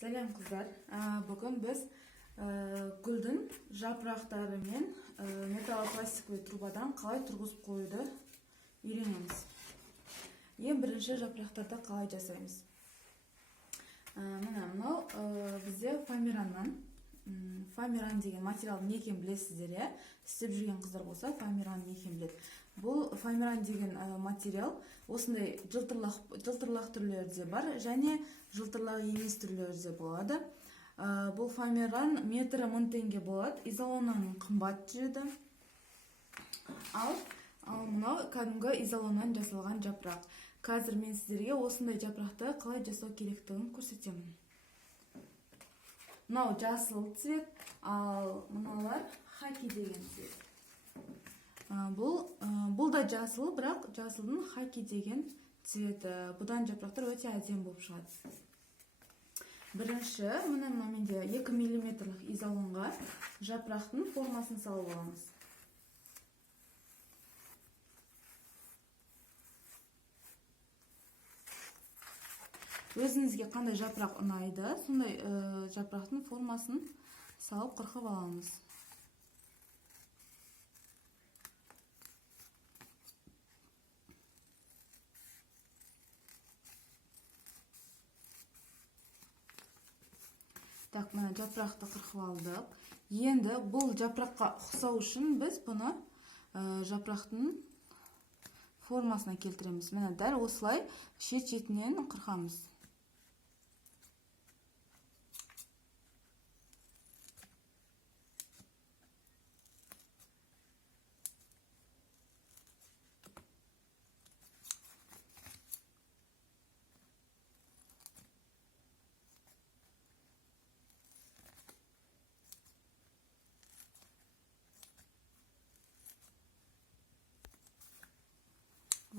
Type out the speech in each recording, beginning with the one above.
Сәлем қыздар. Бүгін біз гүлдің жапырақтары мен металлопластиковый трубадан қалай тұрғызып қоюды үйренеміз. Ең бірінші жапырақтарды қалай жасаймыз. Мынау бізде фоамиран деген материал не екенін білесіздер, иә? Істеп жүрген қыздар болса, фоамиран не екенін біледі. Бұл фоамиран деген материал осындай жылтырлақ түрлерде бар, және жылтырлақ емес түрлерде болады. Бұл фоамиран метрі 1000 теңге болады. Изолоннан қымбат жүреді. Ал мынау кәдімгі изолоннан жасалған жапырақ. Қазір мен сіздерге осындай жапырақты қалай жасау керектігін көрсетемін. Мынау жасыл цвет, ал мыналар хаки деген цвет. Бұл да жасыл, бірақ жасылдың хаки деген цветі. Бұдан жапырақтар өте әдемі болып шығады. Бірінші, менде 2 мм изолонға жапырақтың формасын салып аламыз. Өзіңізге қандай жапырақ ұнайды, сондай жапырақтың формасын салып қырқып аламыз. Так, мына жапырақты қырқып алдық. Енді бұл жапыраққа ұқсау үшін біз бұны жапырақтың формасына келтіреміз. Міне дәл осылай шет-шетінен қырқамыз.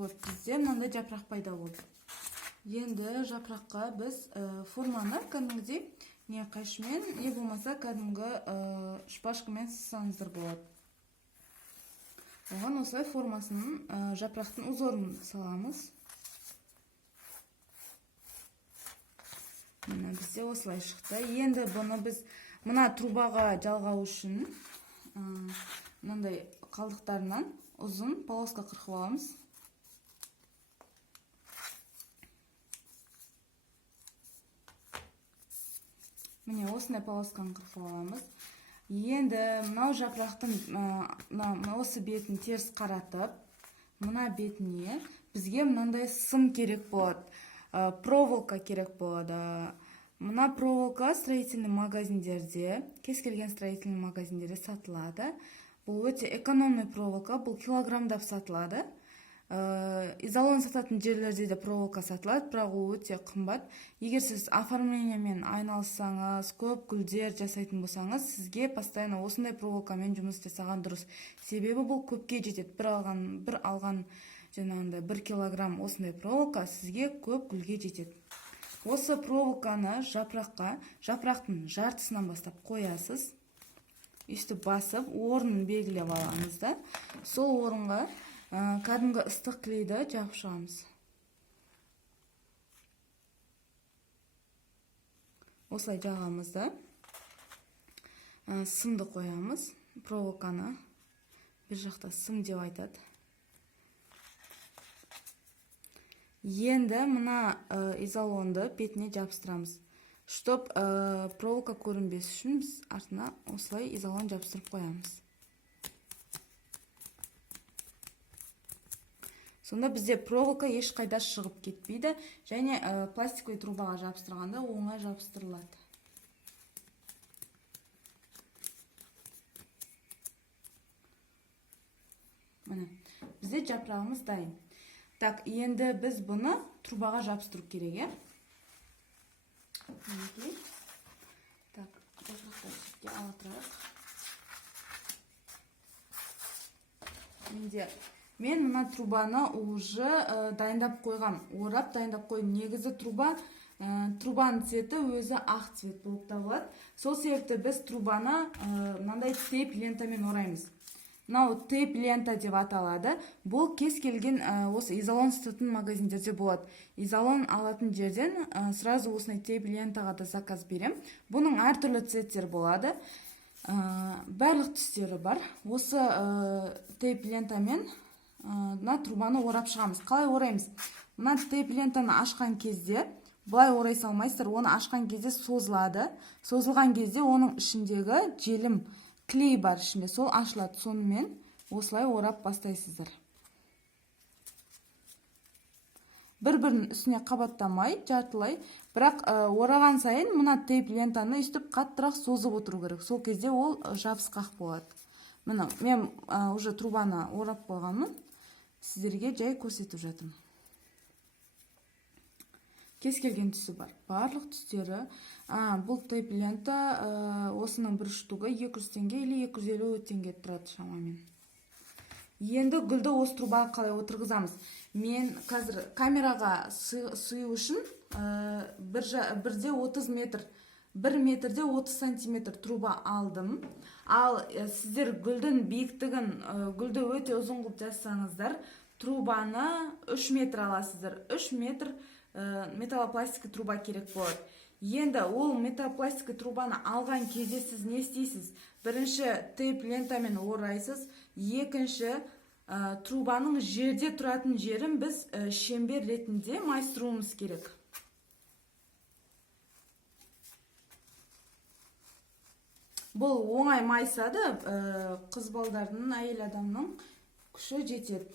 Вот, бізде мынандай жапырақ пайда болды. Енді жапыраққа біз форманы кәдімгідей не қайшымен, не болмаса кәдімгі шпажкамен сызсаңыздар болады. Оған осылай формасының жапырақтың узорын саламыз. Мына бізде осылай шықты. Енді бұны біз мына трубаға жалғау үшін мынандай қалдықтарынан ұзын полоска қырқып аламыз. Міне осындай полосканы қырқып аламыз. Енді мынау жапырақтың осы бетін теріс қаратып, мына бетіне бізге мынандай сым керек болады, проволока керек болады. Мына проволока строительный магазиндерде, кез келген строительный магазиндерде сатылады. Бұл өте экономный проволока, бұл килограммдап сатылады. Изолон сататын жерлерде де проволока сатылады, бірақ ол өте қымбат. Егер сіз оформлениямен айналыссаңыз, көп гүлдер жасайтын болсаңыз, сізге постоянно осындай проволокамен жұмыс жасаған дұрыс. Себебі бұл көпке жетеді. Бір алған 1 килограмм осындай проволока сізге көп гүлге жетеді. Осы проволоканы жапырақтың жартысынан бастап қоясыз. Үсті басып, орнын белгілеп алаңыз да. Сол орынға кәдімгі ыстық клейді жағып шығамыз. Осылай жағамыз да. Сымды қоямыз. Проволоканы бір жақта сым деп айтады. Енді мына изолонды бетіне жабыстырамыз. Чтоб проволока көрінбес үшін біз артына осылай изолон жабыстырып қоямыз. Сонда бізде проволока ешқайда шығып кетпейді, және пластиковый трубаға жабыстырғанда оңай жабыстырылады. Міне, бізде жапырағымыз дайын. Так, енді біз бұны трубаға жабыстыру керек, Так, жапырақтар шетке ала тұрайық. Мен мына трубаны уже дайындап қойғам, орап дайындап қойдым. Негізі трубаның цветі өзі ақ цвет болып табылады. Сол себепті біз трубаны мынандай тейп лентамен ораймыз. мынау тейп лента деп аталады. Бұл кез келген осы изолон сататын магазиндерде болады. Изолон алатын жерден сразу осындай тейп лентаға да заказ берем. Бұның әртүрлі цветтер болады. Барлық түстері бар. Осы тейп лентамен мына трубаны орап шығамыз. Қалай ораймыз? Мына тейп лентаны ашқан кезде бұлай орай салмайсыздар, оны ашқан кезде созылады. Созылған кезде оның ішіндегі желім клей бар ішінде, сол ашылады. Сонымен осылай орап бастайсыздар. Бір-бірінің үстіне қабаттамай, жартылай. Бірақ ораған сайын мына тейп лентаны үстіп қаттырақ созып отыру керек. Сол кезде ол жабысқақ болады. Міне, мен уже трубаны орап қойғанмын. Сіздерге жай көрсетіп жатырмын. Кез келген түсі бар. Барлық түстері. Бұл тейп лента осының бір штугы 200 теңге или 250 теңге тұрады шамамен. Енді гүлді осы трубаға қалай отырғызамыз? Мен қазір камераға сұю үшін бірде 30 метр, 1 метрде 30 сантиметр труба алдым. Ал сіздер гүлдің биіктігін, гүлді өте ұзын қылып жасасаңыздар, трубаны 3 метр аласыздар. 3 метр металлопластикі труба керек болады. Енді ол металлопластикі трубаны алған кезде сіз не істейсіз? Бірінші тейп лентамен орайсыз, екінші трубаның жерде тұратын жерін біз шеңбер ретінде майыстыруымыз керек. Бұл оңай майысады, қыз балдардың, әйел адамның күші жетеді.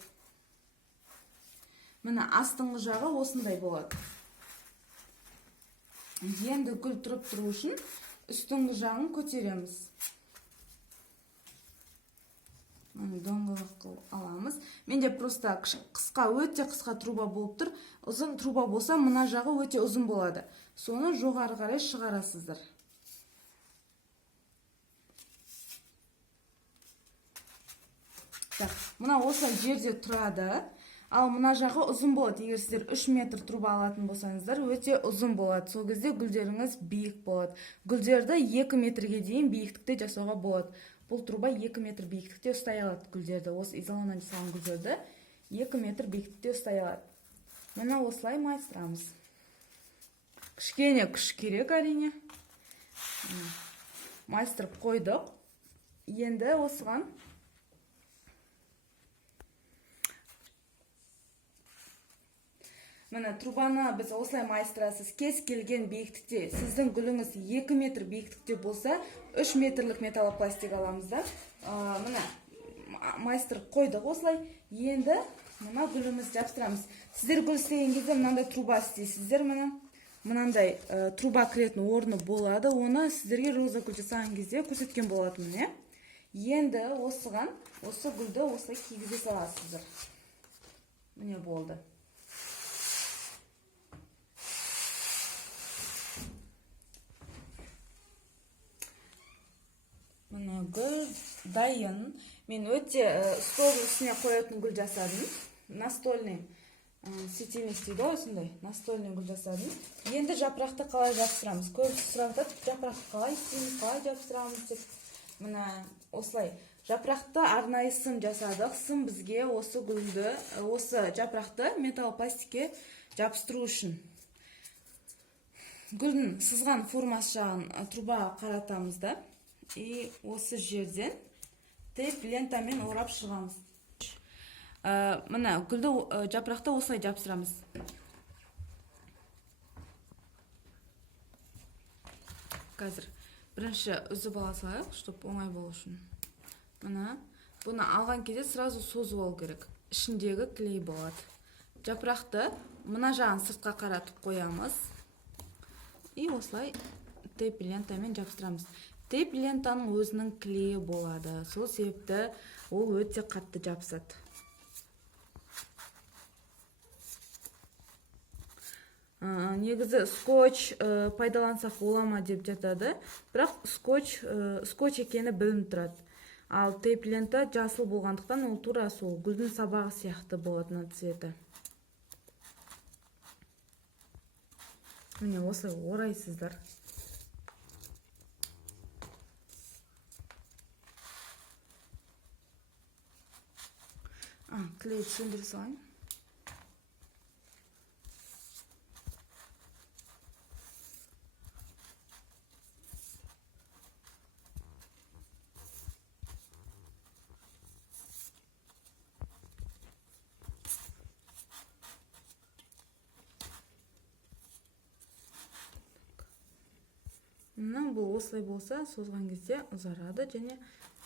Міне астыңғы жағы осындай болады. Енді гүл тұрып тұру үшін үстіңгі жағын көтереміз. Доңғылық аламыз. Менде просто қысқа, өте қысқа труба болып тұр. Ұзын труба болса, мына жағы өте ұзын болады. Соны жоғары қарай шығарасыздар. Мына осы жерде тұрады. Ал мына жағы ұзын болады. Егер сіздер 3 метр труба алатын болсаңыздар, өте ұзын болады. Сол кезде гүлдеріңіз биік болады. Гүлдерді 2 метрге дейін биіктікте жасауға болады. Бұл труба 2 метр биіктікте ұстай алады гүлдерді. Осы изолоннан жасалған гүлдерді 2 метр биіктікте ұстай алады. Мына осылай майыстырамыз. Кішкене күш керек әрине. Майыстырып қойдық. Енді осыған міне трубаны біз осылай майыстырасыз. Кез келген биіктікте, сіздің гүліңіз 2 метр биіктікте болса, 3 метрлік металлопластик аламыз да. Міне майыстырып қойдық осылай. Енді мына гүлімізді жабыстырамыз. Сіздер гүл істеген кезде мынандай труба істейсіздер. Мынандай труба кіретін орны болады. Оны сіздерге роза гүл жасаған кезде көрсеткен болатынмын. Енді осыған, осы гүлді осылай кигізе саласыздар. Міне болды. Міне гүл дайын. Мен өте стол үстіне қоятын гүл жасадым. Настольный светильник дейді осындай. Настольный гүл жасадым. Енді жапырақты қалай жапсырамыз? Көп сұрақтар жапырақты қалай істейміз, қалай жапсырамыз деп. Міне осылай. Жапырақты арнайы сым жасадық. Сым бізге осы гүлді, осы жапырақты металлопластикке жабыстыру үшін. Гүлдің сызған формасы жағын трубаға қаратамыз да. И осы жерден тейп лентамен орап шығамыз. Міне гүлді жапырақты осылай жапсырамыз. Қазір бірінші үзіп ала салайық, чтобы оңай болу үшін. Міне бұны алған кезде сразу созып алу керек. Ішіндегі клей болады. Жапырақты мына жағын сыртқа қаратып қоямыз. И осылай тейп лентамен жапсырамыз. Тейп лентаның өзінің клейі болады. Сол себепті ол өте қатты жабысады. Негізі скотч пайдалансақ олама деп жатады. Бірақ скотч екені білініп тұрады. Ал тейп лента жасыл болғандықтан ол тура сол гүлдің сабағы сияқты болады цветі. Міне осы орайсыздар. клейді сөндіре салайын. Мына бұл осылай болса, созған кезде ұзарады және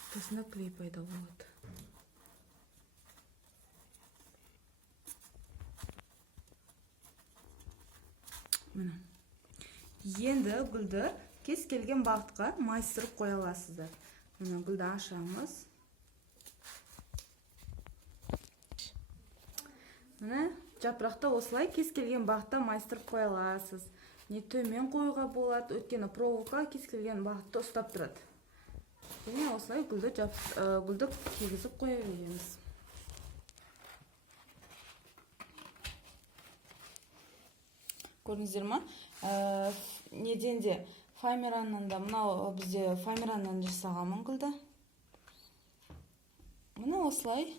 ортасында клей пайда болады. Мына. Енді гүлді кез келген бағытқа майыстырып қоя аласыздар. Мына гүлді ашамыз. Мына жапырақты осылай кез келген бағытта майыстырып қоя аласыз. Не төмен қоюға болады, өйткені проволока кез келген бағытты ұстап тұрады. Және осылай гүлді кигізіп қоя береміз. Көрдіңіздер ма? Неден де файмераннан да, мынау бізде файмераннан жасағанмын гүлді. Мына осылай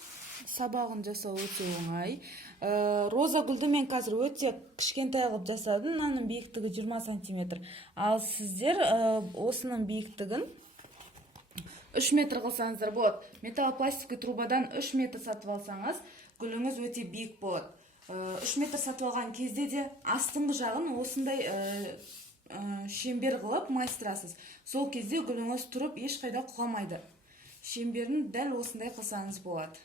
сабағын жасау өте оңай. Роза гүлді мен қазір өте кішкентай қылып жасадым. Мынаның биіктігі 20 см. Ал сіздер осының биіктігін 3 метр қылсаңыздар болады. Металлопластиковый трубадан 3 метр сатып алсаңыз, гүліңіз өте биік болады. 3 метр сатып алған кезде де астыңғы жағын осындай шеңбер қылып майыстырасыз. Сол кезде гүліңіз тұрып ешқайда құламайды. Шеңберін дәл осындай қылсаңыз болады.